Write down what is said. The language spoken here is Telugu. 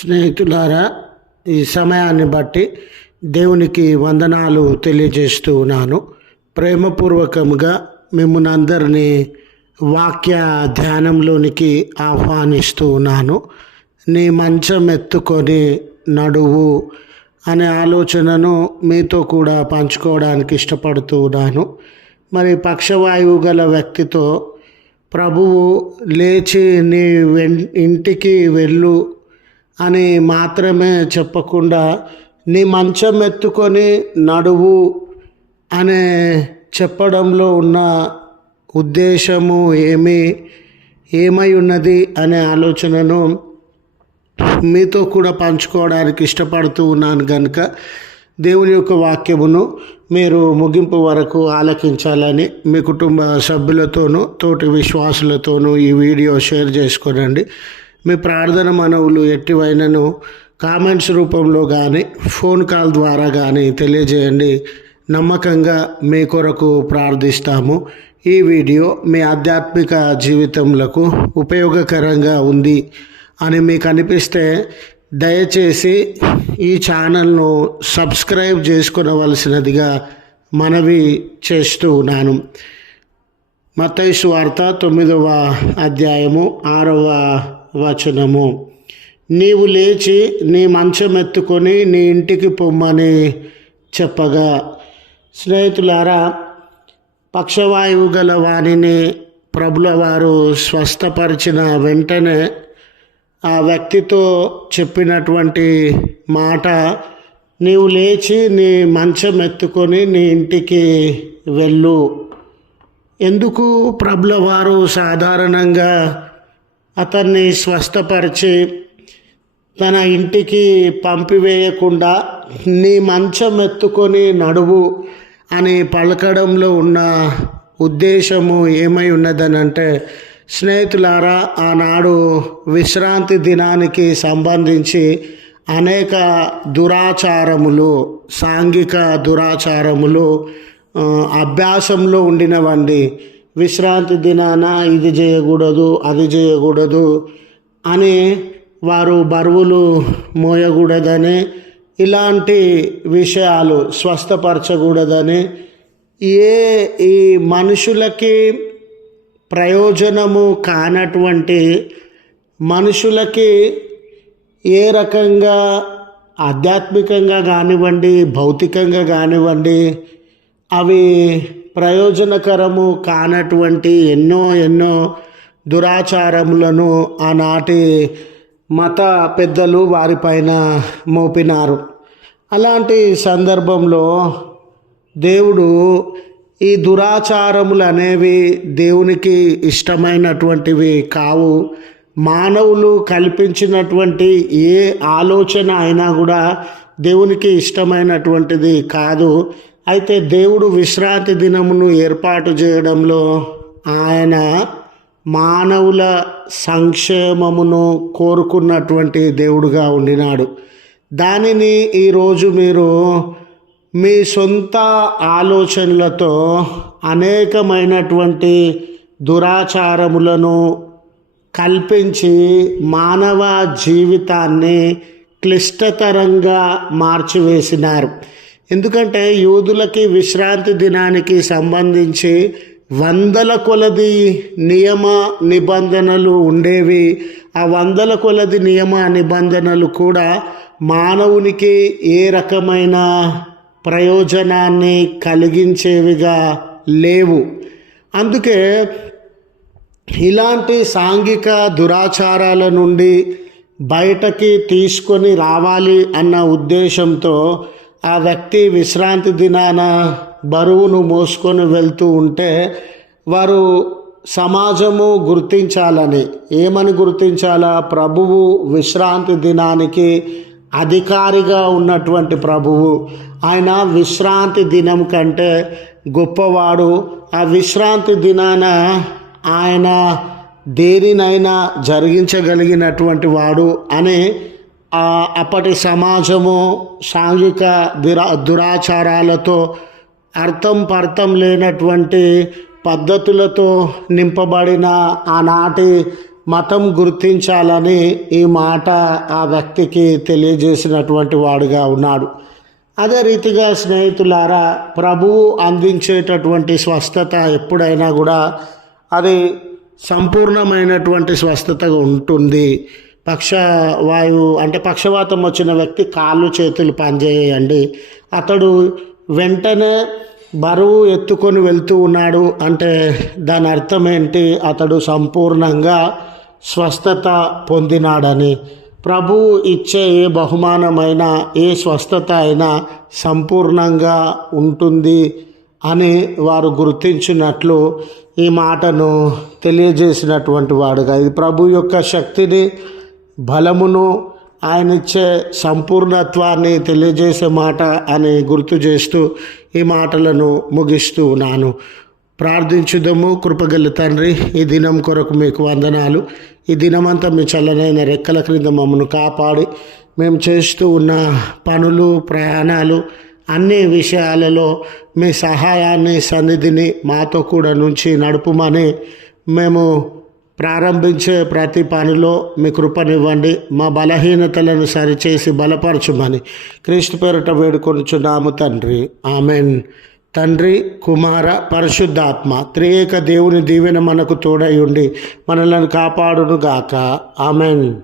స్నేహితులారా ఈ సమయాన్ని బట్టి దేవునికి వందనాలు తెలియజేస్తూ ఉన్నాను. ప్రేమపూర్వకంగా మిమ్మల్ని అందరినీ వాక్య ధ్యానంలోనికి ఆహ్వానిస్తూ ఉన్నాను. నీ మంచం ఎత్తుకొని నడువు అనే ఆలోచనను మీతో కూడా పంచుకోవడానికి ఇష్టపడుతూ ఉన్నాను. మరి పక్షవాయువు గల వ్యక్తితో ప్రభువు లేచి నీ వెన్ ఇంటికి వెళ్ళు అని మాత్రమే చెప్పకుండా నీ మంచం ఎత్తుకొని నడువు అనే చెప్పడంలో ఉన్న ఉద్దేశము ఏమి? ఏమై ఉన్నది అనే ఆలోచనను మీతో కూడా పంచుకోవడానికి ఇష్టపడుతూ ఉన్నాను కనుక దేవుని యొక్క వాక్యమును మీరు ముగింపు వరకు ఆలకించాలని మీ కుటుంబ సభ్యులతోనూ తోటి విశ్వాసులతోనూ ఈ వీడియో షేర్ చేసుకోనండి. మీ ప్రార్థన మనవులు ఎట్టివైనను కామెంట్స్ రూపంలో కానీ ఫోన్ కాల్ ద్వారా కానీ తెలియజేయండి. నమ్మకంగా మీ కొరకు ప్రార్థిస్తాము. ఈ వీడియో మీ ఆధ్యాత్మిక జీవితములకు ఉపయోగకరంగా ఉంది అని మీకు అనిపిస్తే దయచేసి ఈ ఛానల్ను సబ్స్క్రైబ్ చేసుకునవలసినదిగా మనవి చేస్తూ ఉన్నాను. మత్తైసు వార్త తొమ్మిదవ అధ్యాయము ఆరవ వచనము. నీవు లేచి నీ మంచం ఎత్తుకొని నీ ఇంటికి పొమ్మని చెప్పగా. స్నేహితులారా పక్షవాయువు గల వాణిని ప్రభుల వారు స్వస్థపరిచిన వెంటనే ఆ వ్యక్తితో చెప్పినటువంటి మాట నీవు లేచి నీ మంచం ఎత్తుకొని నీ ఇంటికి వెళ్ళు. ఎందుకు? ప్రభుల వారు సాధారణంగా అతన్ని స్వస్థపరిచి తన ఇంటికి పంపివేయకుండా నీ మంచం ఎత్తుకొని నడువు అని పలకడంలో ఉన్న ఉద్దేశము ఏమై ఉన్నదనంటే స్నేహితులారా ఆనాడు విశ్రాంతి దినానికి సంబంధించి అనేక దురాచారములు సాంఘిక దురాచారములు అభ్యాసంలో ఉండినవండి. విశ్రాంతి దినాన ఇది చేయకూడదు అది చేయకూడదు అని వారు బరువులు మోయకూడదని ఇలాంటి విషయాలు స్వస్థపరచకూడదని ఏ ఈ మనుషులకి ప్రయోజనము కానటువంటి మనుషులకి ఏ రకంగా ఆధ్యాత్మికంగా కానివ్వండి భౌతికంగా కానివ్వండి అవి ప్రయోజనకరము కానటువంటి ఎన్నో ఎన్నో దురాచారములను ఆనాటి మత పెద్దలు వారిపైన మోపినారు. అలాంటి సందర్భంలో దేవుడు ఈ దురాచారములు అనేవి దేవునికి ఇష్టమైనటువంటివి కావు. మానవులు కల్పించినటువంటి ఏ ఆలోచన అయినా కూడా దేవునికి ఇష్టమైనటువంటిది కాదు. అయితే దేవుడు విశ్రాంతి దినమును ఏర్పాటు చేయడంలో ఆయన మానవుల సంక్షేమమును కోరుకున్నటువంటి దేవుడుగా ఉండినాడు. దానిని ఈరోజు మీరు మీ సొంత ఆలోచనలతో అనేకమైనటువంటి దురాచారములను కల్పించి మానవ జీవితాన్ని క్లిష్టతరంగా మార్చివేసినారు. ఎందుకంటే యూదులకి విశ్రాంతి దినానికి సంబంధించి వందల కొలది నియమ నిబంధనలు ఉండేవి. ఆ వందల కొలది నియమ నిబంధనలు కూడా మానవునికి ఏ రకమైన ప్రయోజనాన్ని కలిగించేవిగా లేవు. అందుకే ఇలాంటి సాంఘిక దురాచారాల నుండి బయటకి తీసుకొని రావాలి అన్న ఉద్దేశంతో ఆ వ్యక్తి విశ్రాంతి దినాన బరువును మోసుకొని వెళ్తూ ఉంటే వారు సమాజము గుర్తించాలని. ఏమని గుర్తించాలా? ప్రభువు విశ్రాంతి దినానికి అధికారిగా ఉన్నటువంటి ప్రభువు. ఆయన విశ్రాంతి దినం కంటే గొప్పవాడు. ఆ విశ్రాంతి దినాన ఆయన దేనినైనా జరిగించగలిగినటువంటి వాడు అని అప్పటి సమాజము సాంఘిక దురా దురాచారాలతో అర్థం పర్థం లేనటువంటి పద్ధతులతో నింపబడిన ఆనాటి మతం గుర్తించాలని ఈ మాట ఆ వ్యక్తికి తెలియజేసినటువంటి వాడుగా ఉన్నాడు. అదే రీతిగా స్నేహితులారా ప్రభువు అందించేటటువంటి స్వస్థత ఎప్పుడైనా కూడా అది సంపూర్ణమైనటువంటి స్వస్థతగా ఉంటుంది. పక్షవాయువు అంటే పక్షవాతం వచ్చిన వ్యక్తి కాళ్ళు చేతులు పనిచేయండి. అతడు వెంటనే బరువు ఎత్తుకొని వెళ్తూ ఉన్నాడు అంటే దాని అర్థం ఏంటి? అతడు సంపూర్ణంగా స్వస్థత పొందినాడని. ప్రభువు ఇచ్చే ఏ బహుమానమైన ఏ స్వస్థత అయినా సంపూర్ణంగా ఉంటుంది అని వారు గుర్తించినట్లు ఈ మాటను తెలియజేసినటువంటి వాడుగా. ఇది ప్రభు యొక్క శక్తిని బలమును ఆయన ఇచ్చే సంపూర్ణత్వాన్ని తెలియజేసే మాట అని గుర్తు చేస్తూ ఈ మాటలను ముగిస్తూ ఉన్నాను. ప్రార్థించుదము కృపగల తండ్రి ఈ దినం కొరకు మీకు వందనాలు. ఈ దినమంతా మీ చల్లనైన రెక్కల క్రింద మమ్మల్ని కాపాడి మేము చేస్తూ ఉన్న పనులు ప్రయాణాలు అన్ని విషయాలలో మీ సహాయాన్ని సన్నిధిని మాతో కూడా నుంచి నడుపుమని మేము ప్రారంభించే ప్రతి పనిలో మీ కృపనివ్వండి. మా బలహీనతలను సరిచేసి బలపరచుమని క్రీస్తు పేరిట వేడుకొనుచున్నాము తండ్రి. ఆమెన్. తండ్రి కుమార పరిశుద్ధాత్మ త్రియేక దేవుని దీవెన మనకు తోడై ఉండి మనలను కాపాడునుగాక. ఆమెన్.